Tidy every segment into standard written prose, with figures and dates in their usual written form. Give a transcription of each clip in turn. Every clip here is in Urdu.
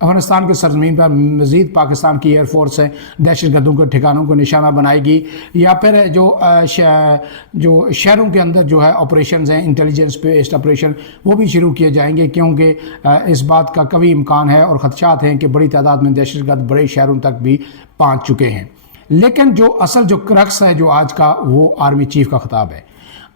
افغانستان کی سرزمین پر مزید پاکستان کی ایئر فورس دہشت گردوں کے ٹھکانوں کو نشانہ بنائے گی، یا پھر جو شہروں کے اندر جو ہے آپریشنز ہیں انٹیلیجنس بیسڈ آپریشن وہ بھی شروع کیے جائیں گے، کیونکہ اس بات کا قوی امکان ہے اور خدشات ہیں کہ بڑی تعداد میں دہشت گرد بڑے شہروں تک بھی پہنچ چکے ہیں۔ لیکن جو کرکس ہے جو آج کا، وہ آرمی چیف کا خطاب ہے۔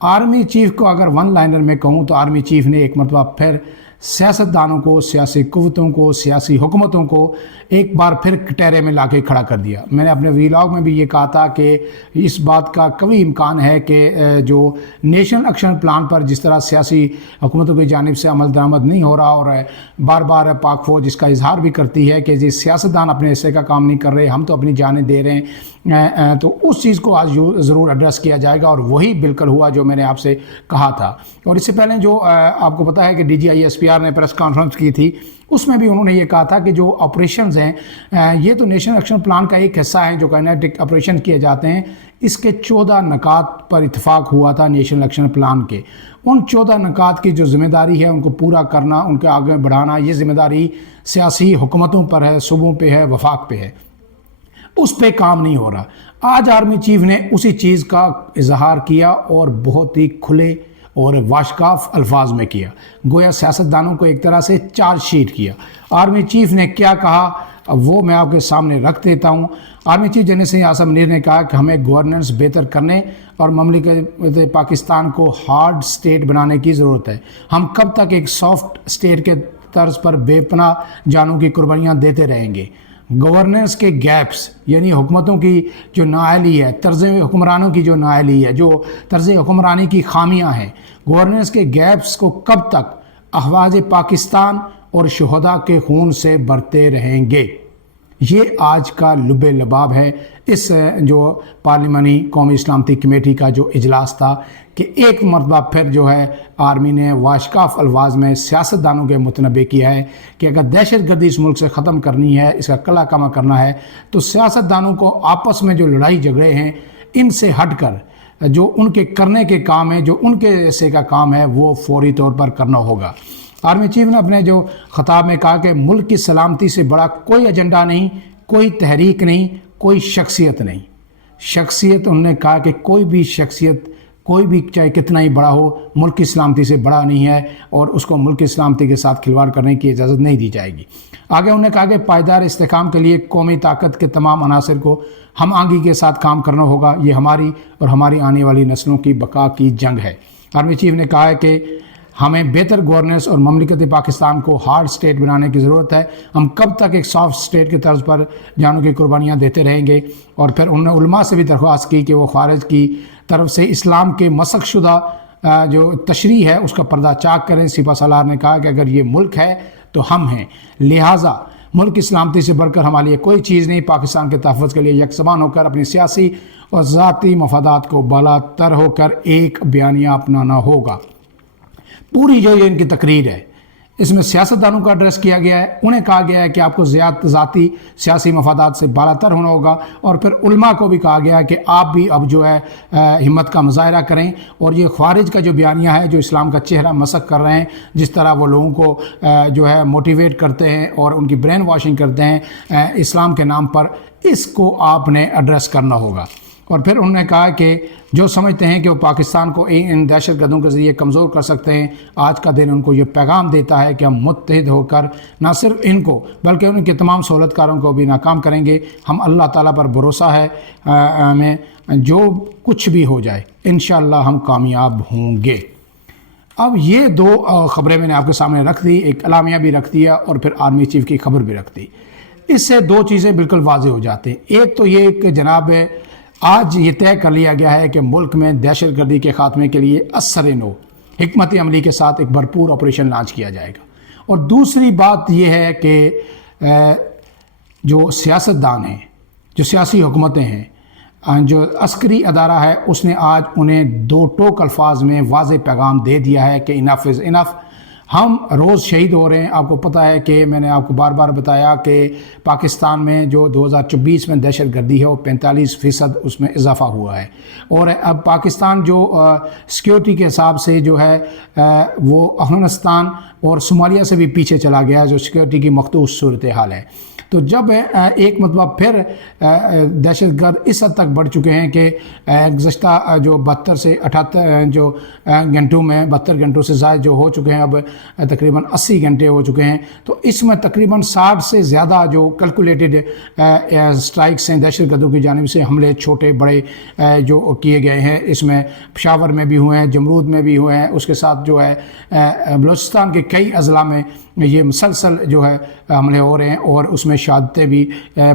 آرمی چیف کو اگر ون لائنر میں کہوں تو آرمی چیف نے ایک مرتبہ پھر سیاستدانوں کو، سیاسی قوتوں کو، سیاسی حکومتوں کو ایک بار پھر کٹہرے میں لا کے کھڑا کر دیا۔ میں نے اپنے ویلاگ میں بھی یہ کہا تھا کہ اس بات کا قوی امکان ہے کہ جو نیشنل ایکشن پلان پر جس طرح سیاسی حکومتوں کی جانب سے عمل درآمد نہیں ہو رہا، اور بار بار پاک فوج اس کا اظہار بھی کرتی ہے کہ سیاستدان اپنے حصے کا کام نہیں کر رہے، ہم تو اپنی جانیں دے رہے ہیں، تو اس چیز کو آج ضرور ایڈریس کیا جائے گا، اور وہی بالکل ہوا جو میں نے آپ سے کہا تھا۔ اور اس سے پہلے جو آپ کو پتہ ہے کہ DGI/SPR نے پریس کانفرنس کی تھی، اس میں بھی انہوں نے یہ کہا تھا کہ جو آپریشنز ہیں یہ تو نیشنل ایکشن پلان کا ایک حصہ ہے جو کائنیٹک آپریشن کیے جاتے ہیں، اس کے 14 نکات پر اتفاق ہوا تھا نیشنل ایکشن پلان کے۔ ان 14 نکات کی جو ذمہ داری ہے ان کو پورا کرنا، ان کے آگے بڑھانا، یہ ذمہ داری سیاسی حکومتوں پر ہے، صوبوں پہ ہے، وفاق پہ ہے، اس پہ کام نہیں ہو رہا۔ آج آرمی چیف نے اسی چیز کا اظہار کیا اور بہت ہی کھلے اور واشکاف الفاظ میں کیا، گویا سیاستدانوں کو ایک طرح سے چارج شیٹ کیا۔ آرمی چیف نے کیا کہا وہ میں آپ کے سامنے رکھ دیتا ہوں۔ Army chief general Singh Asif Munir نے کہا کہ ہمیں گورننس بہتر کرنے اور مملکت پاکستان کو ہارڈ سٹیٹ بنانے کی ضرورت ہے۔ ہم کب تک ایک سافٹ سٹیٹ کے طرز پر بے پناہ جانوں کی قربانیاں دیتے رہیں گے؟ گورننس کے گیپس، یعنی حکومتوں کی جو نااہلی ہے، طرز حکمرانوں کی جو نااہلی ہے، جو طرز حکمرانی کی خامیاں ہیں، گورننس کے گیپس کو کب تک افواج پاکستان اور شہداء کے خون سے بھرتے رہیں گے؟ یہ آج کا لب لباب ہے اس جو پارلیمانی قومی سلامتی کمیٹی کا جو اجلاس تھا، کہ ایک مرتبہ پھر جو ہے آرمی نے واشکاف الفاظ میں سیاستدانوں کے متنبع کیا ہے کہ اگر دہشت گردی اس ملک سے ختم کرنی ہے، اس کا قلع کما کرنا ہے، تو سیاستدانوں کو آپس میں جو لڑائی جھگڑے ہیں ان سے ہٹ کر جو ان کے کرنے کے کام ہیں، جو ان کے حصے کا کام ہے، وہ فوری طور پر کرنا ہوگا۔ آرمی چیف نے اپنے جو خطاب میں کہا کہ ملک کی سلامتی سے بڑا کوئی ایجنڈا نہیں، کوئی تحریک نہیں، کوئی شخصیت نہیں۔ شخصیت، انہوں نے کہا کہ کوئی بھی شخصیت، کوئی بھی چاہے کتنا ہی بڑا ہو، ملک کی سلامتی سے بڑا نہیں ہے، اور اس کو ملک کی سلامتی کے ساتھ کھلواڑ کرنے کی اجازت نہیں دی جائے گی۔ آگے انہوں نے کہا کہ پائیدار استحکام کے لیے قومی طاقت کے تمام عناصر کو ہم آہنگی کے ساتھ کام کرنا ہوگا، یہ ہماری اور ہماری آنے والی نسلوں کی بقا کی جنگ ہے۔ آرمی چیف نے کہا ہے کہ ہمیں بہتر گورننس اور مملکت پاکستان کو ہارڈ سٹیٹ بنانے کی ضرورت ہے۔ ہم کب تک ایک سافٹ سٹیٹ کے طرز پر جانوں کی قربانیاں دیتے رہیں گے؟ اور پھر انہوں نے علماء سے بھی درخواست کی کہ وہ خارج کی طرف سے اسلام کے مسخ شدہ جو تشریح ہے اس کا پردہ چاک کریں۔ سپہ سالار نے کہا کہ اگر یہ ملک ہے تو ہم ہیں، لہٰذا ملک کی سلامتی سے بڑھ کر ہمارے لیے کوئی چیز نہیں۔ پاکستان کے تحفظ کے لیے یک زبان ہو کر اپنی سیاسی اور ذاتی مفادات کو بالا تر ہو کر ایک بیانیہ اپنانا ہوگا۔ پوری جو یہ ان کی تقریر ہے اس میں سیاستدانوں کا ایڈریس کیا گیا ہے، انہیں کہا گیا ہے کہ آپ کو ذاتی سیاسی مفادات سے بالا تر ہونا ہوگا، اور پھر علماء کو بھی کہا گیا ہے کہ آپ بھی اب جو ہے ہمت کا مظاہرہ کریں، اور یہ خارج کا جو بیانیہ ہے جو اسلام کا چہرہ مسخ کر رہے ہیں، جس طرح وہ لوگوں کو جو ہے موٹیویٹ کرتے ہیں اور ان کی برین واشنگ کرتے ہیں اسلام کے نام پر، اس کو آپ نے ایڈریس کرنا ہوگا۔ اور پھر انہوں نے کہا کہ جو سمجھتے ہیں کہ وہ پاکستان کو ان دہشت گردوں کے ذریعے کمزور کر سکتے ہیں، آج کا دن ان کو یہ پیغام دیتا ہے کہ ہم متحد ہو کر نہ صرف ان کو بلکہ ان کے تمام سہولت کاروں کو بھی ناکام کریں گے۔ ہم اللہ تعالیٰ پر بھروسہ ہے، ہمیں جو کچھ بھی ہو جائے انشاءاللہ ہم کامیاب ہوں گے۔ اب یہ دو خبریں میں نے آپ کے سامنے رکھ دی، ایک اعلامیہ بھی رکھ دیا اور پھر آرمی چیف کی خبر بھی رکھ دی۔ اس سے دو چیزیں بالکل واضح ہو جاتے ہیں۔ ایک تو یہ کہ جناب آج یہ طے کر لیا گیا ہے کہ ملک میں دہشت گردی کے خاتمے کے لیے اثر نو حکمت عملی کے ساتھ ایک بھرپور آپریشن لانچ کیا جائے گا۔ اور دوسری بات یہ ہے کہ جو سیاستدان ہیں، جو سیاسی حکومتیں ہیں، جو عسکری ادارہ ہے، اس نے آج انہیں دو ٹوک الفاظ میں واضح پیغام دے دیا ہے کہ انف از انف، ہم روز شہید ہو رہے ہیں. آپ کو پتہ ہے کہ میں نے آپ کو بار بار بتایا کہ پاکستان میں جو 2024 میں دہشت گردی ہے وہ 45% اس میں اضافہ ہوا ہے. اور اب پاکستان جو سیکیورٹی کے حساب سے جو ہے وہ افغانستان اور صومالیہ سے بھی پیچھے چلا گیا ہے، جو سیکیورٹی کی مخدوش صورتحال ہے. تو جب ایک مرتبہ پھر دہشت گرد اس حد تک بڑھ چکے ہیں کہ گزشتہ جو 72 سے 78 جو گھنٹوں میں 72 گھنٹوں سے زائد جو ہو چکے ہیں، اب تقریباً 80 گھنٹے ہو چکے ہیں، تو اس میں تقریباً 60 سے زیادہ جو کیلکولیٹڈ سٹرائکس ہیں دہشت گردوں کی جانب سے، حملے چھوٹے بڑے جو کیے گئے ہیں. اس میں پشاور میں بھی ہوئے ہیں، جمرود میں بھی ہوئے ہیں، اس کے ساتھ جو ہے بلوچستان کے کئی اضلاع میں یہ مسلسل جو ہے حملے ہو رہے ہیں، اور اس میں شہادتیں بھی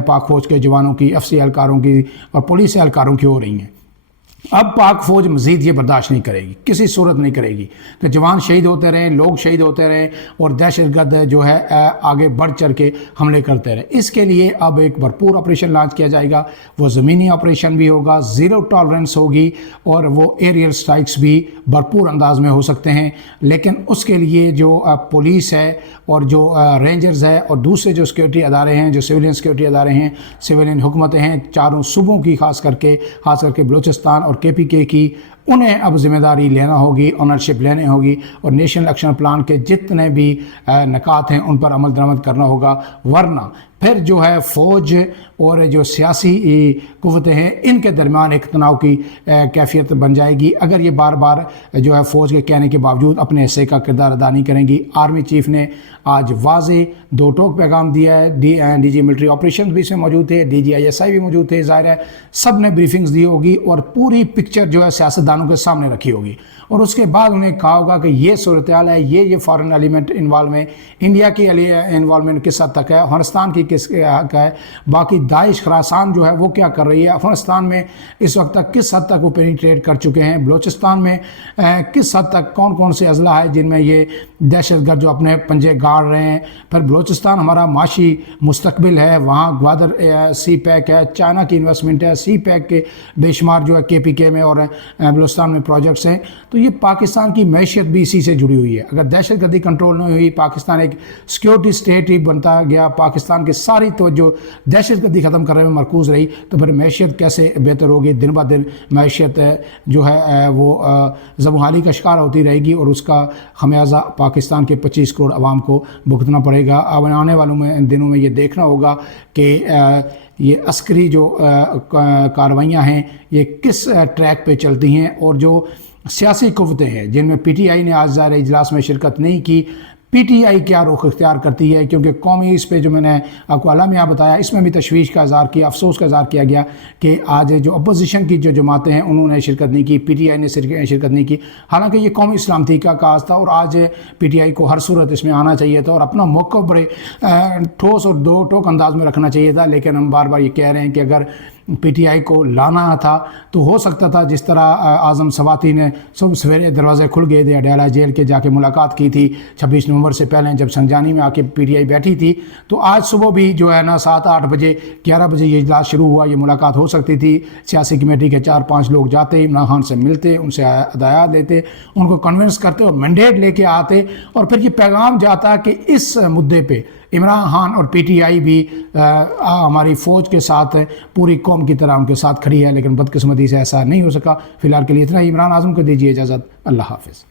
پاک فوج کے جوانوں کی، افسری اہلکاروں کی اور پولیس اہلکاروں کی ہو رہی ہیں. اب پاک فوج مزید یہ برداشت نہیں کرے گی، کسی صورت نہیں کرے گی کہ جوان شہید ہوتے رہیں، لوگ شہید ہوتے رہیں اور دہشت گرد جو ہے آگے بڑھ چڑھ کے حملے کرتے رہیں. اس کے لیے اب ایک بھرپور آپریشن لانچ کیا جائے گا. وہ زمینی آپریشن بھی ہوگا، زیرو ٹالرنس ہوگی، اور وہ ایریل سٹرائکس بھی بھرپور انداز میں ہو سکتے ہیں. لیکن اس کے لیے جو پولیس ہے اور جو رینجرز ہے اور دوسرے جو سیکیورٹی ادارے ہیں، جو سویلین سیکیورٹی ادارے ہیں، سویلین حکومتیں ہیں چاروں صوبوں کی، خاص کر کے بلوچستان اور کے پی کے کی، انہیں اب ذمہ داری لینا ہوگی، اونرشپ لینے ہوگی، اور نیشنل ایکشن پلان کے جتنے بھی نکات ہیں ان پر عمل درآمد کرنا ہوگا. ورنہ پھر جو ہے فوج اور جو سیاسی قوتیں ہیں ان کے درمیان ایک تناؤ کی کیفیت بن جائے گی اگر یہ بار بار جو ہے فوج کے کہنے کے باوجود اپنے حصے کا کردار ادا نہیں کریں گی. آرمی چیف نے آج واضح دو ٹوک پیغام دیا ہے. ڈی جی ملٹری آپریشن بھی اس میں موجود تھے، D G I S I بھی موجود تھے. ظاہر ہے سب نے بریفنگز دی ہوگی اور پوری پکچر جو ہے سیاستدانوں کے سامنے رکھی ہوگی، اور اس کے بعد انہیں کہا ہوگا کہ یہ صورتحال ہے، یہ فارن ایلیمنٹ انوالو ہے، انڈیا کی انوالومنٹ کس حد تک ہے، افغانستان کی کس حق ہے، باقی داعش خراسان جو ہے وہ کیا کر رہی ہے، افغانستان میں اس وقت تک کس حد تک وہ پینیٹریٹ کر چکے ہیں، بلوچستان میں کس حد تک کون کون سے اضلاع ہے جن میں یہ دہشت گرد جو اپنے پنجے گاڑ رہے ہیں. پھر بلوچستان ہمارا معاشی مستقبل ہے، وہاں گوادر سی پیک ہے، چائنا کی انویسٹمنٹ ہے، سی پیک کے بے شمار جو ہے کے پی کے میں اور بلوچستان میں پروجیکٹس ہیں. تو یہ پاکستان کی معیشت بھی اسی سے جڑی ہوئی ہے. اگر دہشت گردی کنٹرول نہیں ہوئی، پاکستان ایک سیکیورٹی اسٹیٹ ہی بنتا گیا، پاکستان کی ساری توجہ دہشت گردی ختم کرنے میں مرکوز رہی، تو پھر معیشت کیسے بہتر ہوگی؟ دن بہ دن معیشت جو ہے وہ زبحالی کا شکار ہوتی رہے گی، اور اس کا خمیازہ پاکستان کے 25 کروڑ عوام کو بھگتنا پڑے گا. اب آنے والوں دنوں میں یہ دیکھنا ہوگا کہ یہ عسکری جو کارروائیاں ہیں یہ کس ٹریک پہ چلتی ہیں، اور جو سیاسی قوتیں ہیں جن میں پی ٹی آئی نے آج ظاہر اجلاس میں شرکت نہیں کی، پی ٹی آئی کیا رخ اختیار کرتی ہے؟ کیونکہ قومی اس پہ جو میں نے آپ کو اعلامیہ بتایا، اس میں بھی تشویش کا اظہار کیا، افسوس کا اظہار کیا گیا کہ آج جو اپوزیشن کی جو جماعتیں ہیں انہوں نے شرکت نہیں کی، پی ٹی آئی نے شرکت نہیں کی. حالانکہ یہ قومی اسلامتی کا کاز تھا، اور آج پی ٹی آئی کو ہر صورت اس میں آنا چاہیے تھا اور اپنا موقع بڑے ٹھوس اور دو ٹوک انداز میں رکھنا چاہیے تھا. لیکن ہم بار بار یہ کہہ رہے ہیں کہ اگر پی ٹی آئی کو لانا تھا تو ہو سکتا تھا جس طرح اعظم سواتی نے صبح سویرے دروازے کھل گئے تھے، اڈیالہ جیل کے جا کے ملاقات کی تھی 26 نومبر سے پہلے جب سنجانی میں آ کے پی ٹی آئی بیٹھی تھی، تو آج صبح بھی جو ہے نا 7-8 بجے 11 بجے یہ اجلاس شروع ہوا، یہ ملاقات ہو سکتی تھی. سیاسی کمیٹی کے 4-5 لوگ جاتے، عمران خان سے ملتے، ان سے ہدایات لیتے، ان کو کنونس کرتے اور مینڈیٹ لے کے آتے، اور پھر یہ پیغام جاتا کہ اس مدعے پہ عمران خان اور پی ٹی آئی بھی ہماری فوج کے ساتھ پوری قوم کی طرح ان کے ساتھ کھڑی ہے. لیکن بدقسمتی سے ایسا نہیں ہو سکا. فی الحال کے لیے اتنا ہی. عمران اعظم کو دیجیے اجازت. اللہ حافظ.